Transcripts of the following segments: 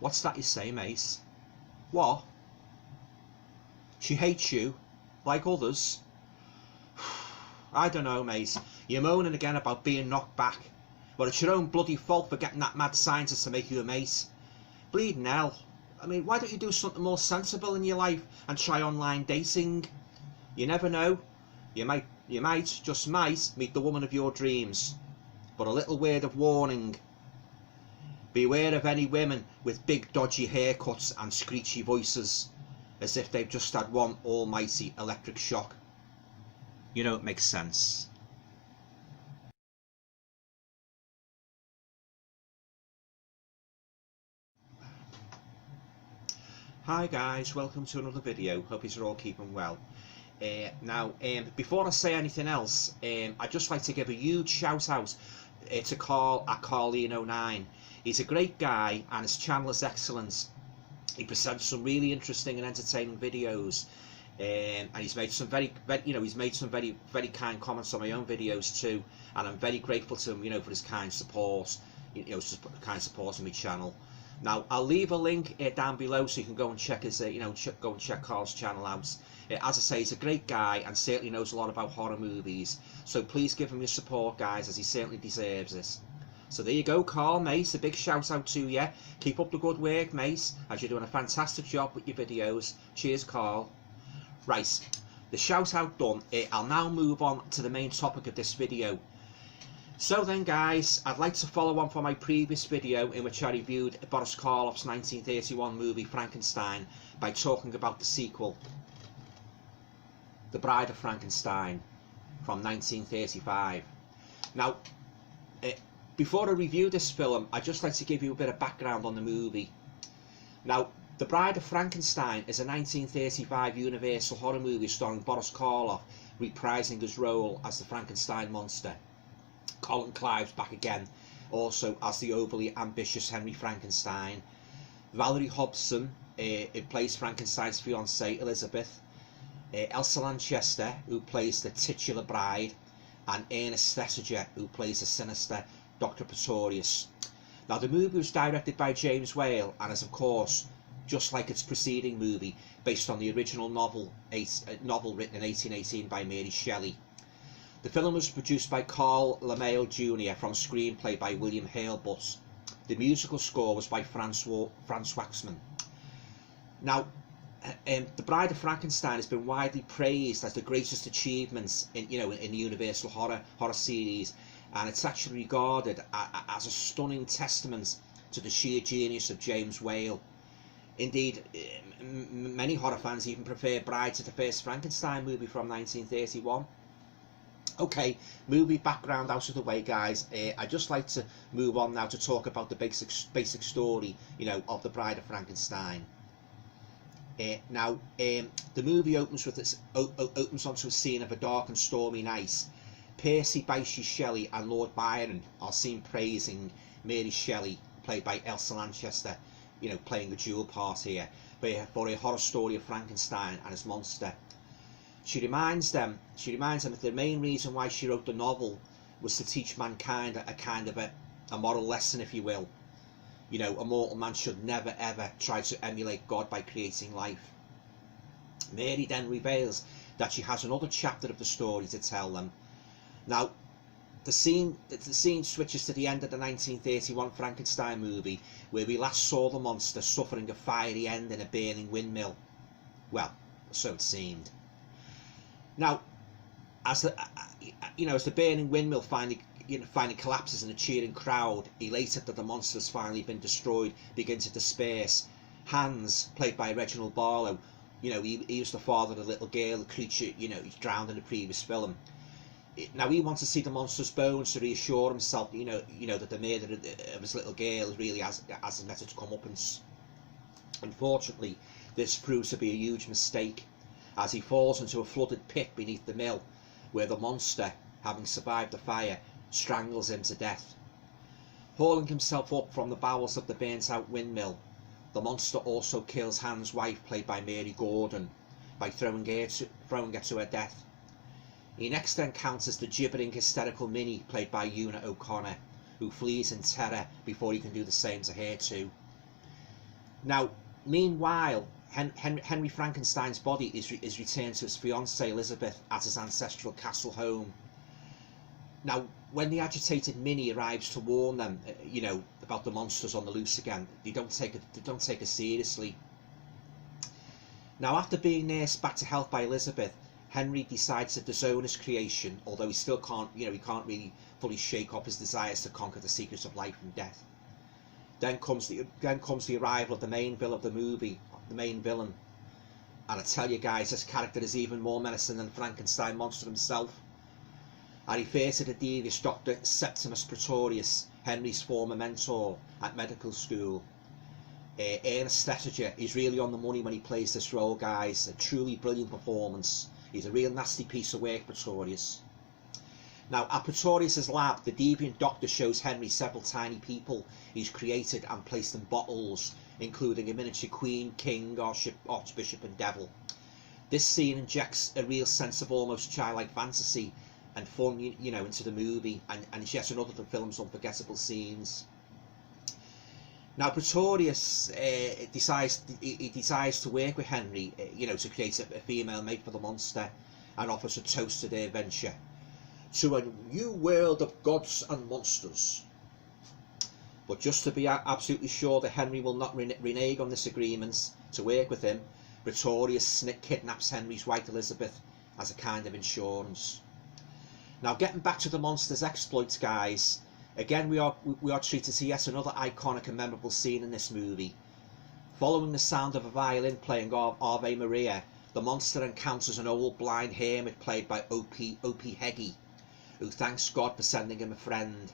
What's that you say, mate? What? She hates you, like others? I don't know, mate. You're moaning again about being knocked back. Well, it's your own bloody fault for getting that mad scientist to make you a mate. Bleeding hell. I mean, why don't you do something more sensible in your life and try online dating? You never know. You might, just might, meet the woman of your dreams. But a little word of warning. Beware of any women with big dodgy haircuts and screechy voices, as if they've just had one almighty electric shock. You know, it makes sense. Hi guys, welcome to another video. Hope you're all keeping well. Before I say anything else, I'd just like to give a huge shout out to Carl at Carlino9. He's a great guy and his channel is excellent. He presents some really interesting and entertaining videos, and he's made some very kind comments on my own videos too, and I'm very grateful to him, for his kind support, kind support on my channel. Now I'll leave a link down below so you can go and check his, go and check Carl's channel out. As I say, he's a great guy and certainly knows a lot about horror movies. So please give him your support, guys, as he certainly deserves it. So there you go, Carl, mate. A big shout out to you. Keep up the good work, mate, as you're doing a fantastic job with your videos. Cheers, Carl. Right, the shout out done. I'll now move on to the main topic of this video. So then, guys, I'd like to follow on from my previous video in which I reviewed Boris Karloff's 1931 movie Frankenstein by talking about the sequel, The Bride of Frankenstein, from 1935. Now, before I review this film, I'd just like to give you a bit of background on the movie. Now, The Bride of Frankenstein is a 1935 Universal horror movie starring Boris Karloff reprising his role as the Frankenstein monster. Colin Clive's back again, also as the overly ambitious Henry Frankenstein. Valerie Hobson plays Frankenstein's fiancée Elizabeth. Elsa Lanchester, who plays the titular bride, and Ernest Thesiger, who plays the sinister Dr. Pretorius. Now, the movie was directed by James Whale and is, of course, just like its preceding movie, based on the original novel written in 1818 by Mary Shelley. The film was produced by Carl LaMaille Jr. from a screenplay by William Hale-Butt. The musical score was by Franz Waxman. Now, The Bride of Frankenstein has been widely praised as the greatest achievements in the Universal horror series, and it's actually regarded as a stunning testament to the sheer genius of James Whale. Indeed, many horror fans even prefer Bride to the first Frankenstein movie from 1931. Okay, movie background out of the way, guys. I'd just like to move on now to talk about the basic story, of The Bride of Frankenstein. The movie opens onto a scene of a dark and stormy night. Percy Bysshe Shelley and Lord Byron are seen praising Mary Shelley, played by Elsa Lanchester, playing a dual part here, for a horror story of Frankenstein and his monster. She reminds them that the main reason why she wrote the novel was to teach mankind a kind of a moral lesson, if you will. A mortal man should never ever try to emulate God by creating life. Mary then reveals that she has another chapter of the story to tell them. Now, the scene switches to the end of the 1931 Frankenstein movie, where we last saw the monster suffering a fiery end in a burning windmill. Well, so it seemed. Now, as the burning windmill finally collapses in a cheering crowd, elated that the monster has finally been destroyed, begin to disperse. Hans, played by Reginald Barlow, he was the father of the little girl, the creature, he's drowned in the previous film. Now he wants to see the monster's bones to reassure himself, that the murder of his little girl really has his message come up. And unfortunately, this proves to be a huge mistake, as he falls into a flooded pit beneath the mill, where the monster, having survived the fire, strangles him to death. Hauling himself up from the bowels of the burnt-out windmill, the monster also kills Hans' wife, played by Mary Gordon, by throwing her to her death. He next encounters the gibbering, hysterical Minnie, played by Una O'Connor, who flees in terror before he can do the same to her too. Now, meanwhile, Henry Frankenstein's body is returned to his fiancée Elizabeth at his ancestral castle home. Now, when the agitated Minnie arrives to warn them, you know, about the monsters on the loose again, they don't take it seriously. Now, after being nursed back to health by Elizabeth, Henry decides to disown his creation, although he still can't, you know, he can't really fully shake off his desires to conquer the secrets of life and death. Then comes the arrival of the main villain of the movie, the main villain. And I tell you guys, this character is even more menacing than Frankenstein monster himself. I refer to the devious Dr. Septimus Pretorius, Henry's former mentor at medical school. Ernest Thesiger is really on the money when he plays this role, guys. A truly brilliant performance. He's a real nasty piece of work, Pretorius. Now, at Pretorius's lab, the deviant doctor shows Henry several tiny people he's created and placed in bottles, including a miniature queen, king, archbishop and devil. This scene injects a real sense of almost childlike fantasy and fun, you know, into the movie, and it's yet another of the film's unforgettable scenes. Now, Pretorius decides to work with Henry, you know, to create a female mate for the monster, and offers a toast to their venture to a new world of gods and monsters. But just to be absolutely sure that Henry will not renege on this agreement to work with him, Pretorius kidnaps Henry's wife Elizabeth as a kind of insurance. Now, getting back to the monster's exploits, guys, again we are treated to yet another iconic and memorable scene in this movie. Following the sound of a violin playing Ave Maria, the monster encounters an old blind hermit played by O.P. Heggie, who thanks God for sending him a friend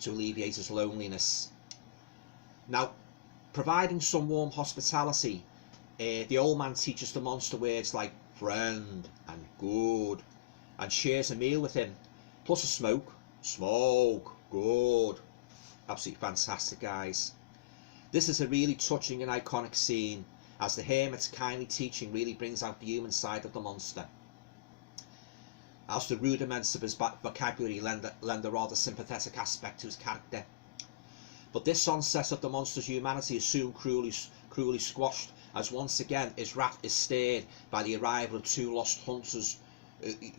to alleviate his loneliness. Now, providing some warm hospitality, the old man teaches the monster words like friend and good, and shares a meal with him, plus a smoke. Smoke, good. Absolutely fantastic, guys. This is a really touching and iconic scene, as the hermit's kindly teaching really brings out the human side of the monster, as the rudiments of his vocabulary lend a rather sympathetic aspect to his character. But this onset of the monster's humanity is soon cruelly squashed, as once again his wrath is stirred by the arrival of two lost hunters,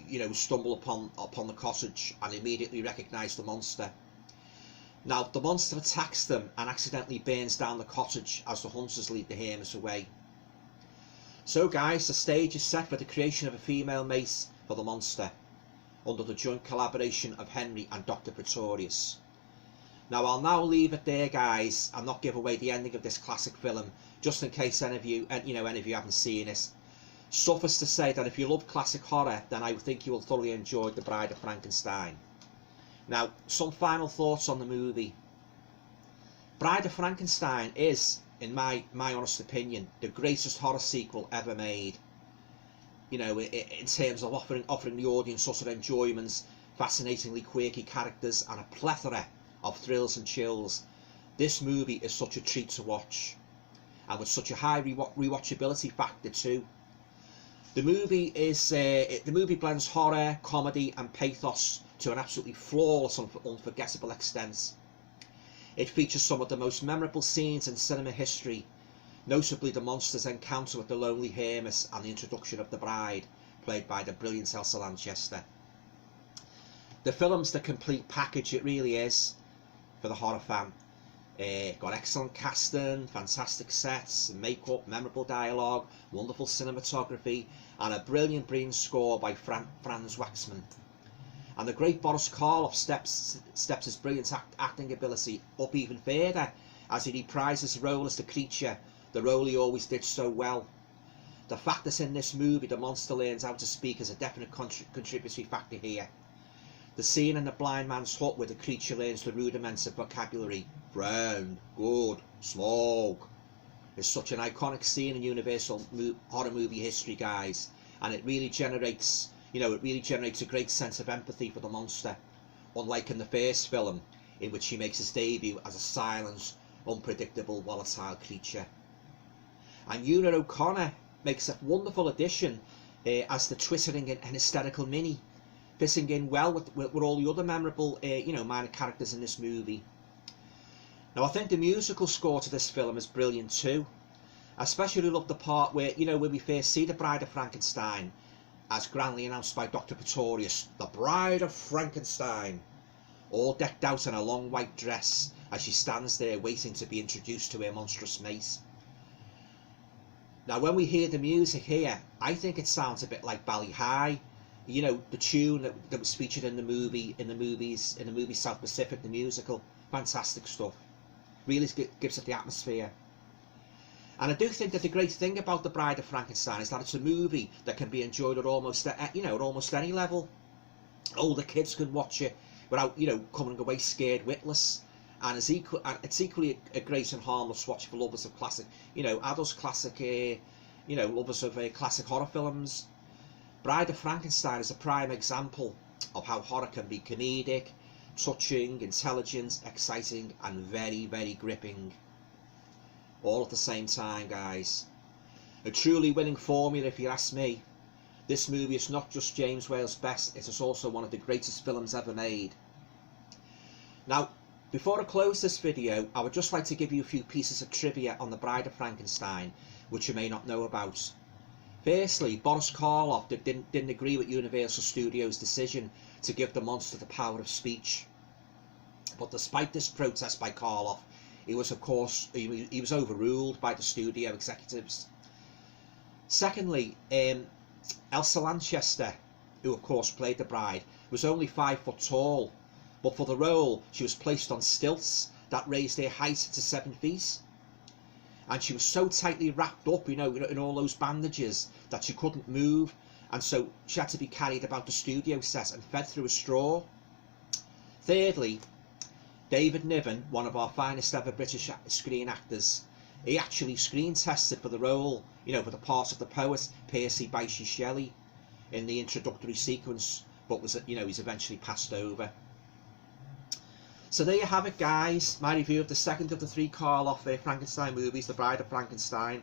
you know, stumble upon the cottage and immediately recognise the monster. Now, the monster attacks them and accidentally burns down the cottage as the hunters lead the hermit away. So, guys, the stage is set for the creation of a female mate for the monster, under the joint collaboration of Henry and Dr. Pretorius. Now, I'll now leave it there, guys, and not give away the ending of this classic film, just in case any of you haven't seen it. Suffice to say that if you love classic horror, then I think you will thoroughly enjoy The Bride of Frankenstein. Now, some final thoughts on the movie. Bride of Frankenstein is, in my honest opinion, the greatest horror sequel ever made. You know, in terms of offering the audience utter enjoyments, fascinatingly quirky characters, and a plethora of thrills and chills. This movie is such a treat to watch, and with such a high rewatchability factor too. The movie blends horror, comedy and pathos to an absolutely flawless and unforgettable extent. It features some of the most memorable scenes in cinema history, notably the monster's encounter with the lonely hermit and the introduction of the bride, played by the brilliant Elsa Lanchester. The film's the complete package, it really is, for the horror fan. Got excellent casting, fantastic sets, makeup, memorable dialogue, wonderful cinematography, and a brilliant score by Franz Waxman. And the great Boris Karloff steps his brilliant acting ability up even further as he reprises his role as the creature, the role he always did so well. The fact that in this movie the monster learns how to speak is a definite contributory factor here. The scene in the blind man's hut where the creature learns the rudiments of vocabulary, friend, good, smoke, is such an iconic scene in universal horror movie history, guys, and it really generates a great sense of empathy for the monster, unlike in the first film, in which he makes his debut as a silent, unpredictable, volatile creature. And Una O'Connor makes a wonderful addition as the twittering and hysterical Minnie, fitting in well with all the other memorable minor characters in this movie. Now I think the musical score to this film is brilliant too. I especially love the part where, you know, when we first see the Bride of Frankenstein, as grandly announced by Dr. Pretorius, the Bride of Frankenstein, all decked out in a long white dress as she stands there waiting to be introduced to her monstrous mate. Now when we hear the music here, I think it sounds a bit like Bally High, you know, the tune that was featured in the movie South Pacific, the musical. Fantastic stuff. Really gives it the atmosphere. And I do think that the great thing about The Bride of Frankenstein is that it's a movie that can be enjoyed at almost any level. Older kids can watch it without, you know, coming away scared witless. And it's equally a great and harmless watch for lovers of classic, you know, adults, classic, you know, lovers of classic horror films. Bride of Frankenstein is a prime example of how horror can be comedic, touching, intelligent, exciting, and very, very gripping. All at the same time, guys. A truly winning formula, if you ask me. This movie is not just James Whale's best, it is also one of the greatest films ever made. Now, before I close this video, I would just like to give you a few pieces of trivia on The Bride of Frankenstein, which you may not know about. Firstly, Boris Karloff didn't agree with Universal Studios' decision to give the monster the power of speech. But despite this protest by Karloff, he was overruled by the studio executives. Secondly, Elsa Lanchester, who of course played the bride, was only 5 foot tall, but for the role she was placed on stilts that raised her height to 7 feet. And she was so tightly wrapped up, you know, in all those bandages that she couldn't move, and so she had to be carried about the studio set and fed through a straw. Thirdly, David Niven, one of our finest ever British screen actors, he actually screen tested for the role, you know, for the part of the poet Percy Bysshe Shelley in the introductory sequence, but was, you know, he's eventually passed over. So there you have it, guys, my review of the second of the 3 Karloff Frankenstein movies, The Bride of Frankenstein,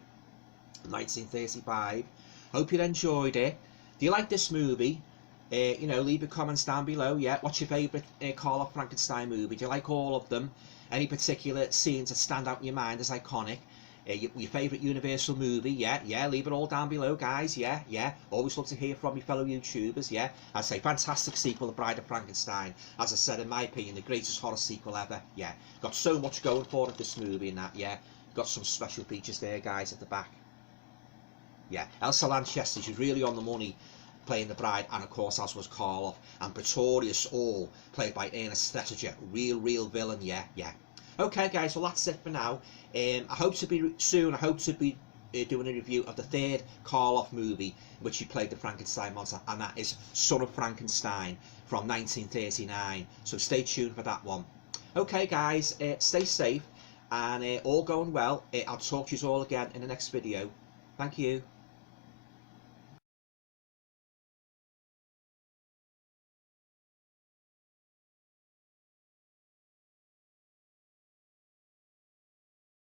1935. Hope you enjoyed it. Do you like this movie? You know, leave your comments down below. Yeah, what's your favourite Karloff Frankenstein movie? Do you like all of them? Any particular scenes that stand out in your mind as iconic? Your favourite Universal movie? Yeah, leave it all down below, guys. Yeah. Always love to hear from your fellow YouTubers. Yeah, I'd say fantastic sequel, The Bride of Frankenstein. As I said, in my opinion, the greatest horror sequel ever. Yeah, got so much going for it, this movie, and that. Yeah, got some special features there, guys, at the back. Yeah, Elsa Lanchester, she's really on the money playing the bride, and of course as was Karloff, and Pretorius, all played by Ernest Thesiger, real villain. Yeah. Okay, guys, well that's it for now. I hope to be doing a review of the 3rd Karloff movie, in which he played the Frankenstein monster, and that is Son of Frankenstein from 1939. So stay tuned for that one. Okay, guys, stay safe and all going well. I'll talk to you all again in the next video. Thank you.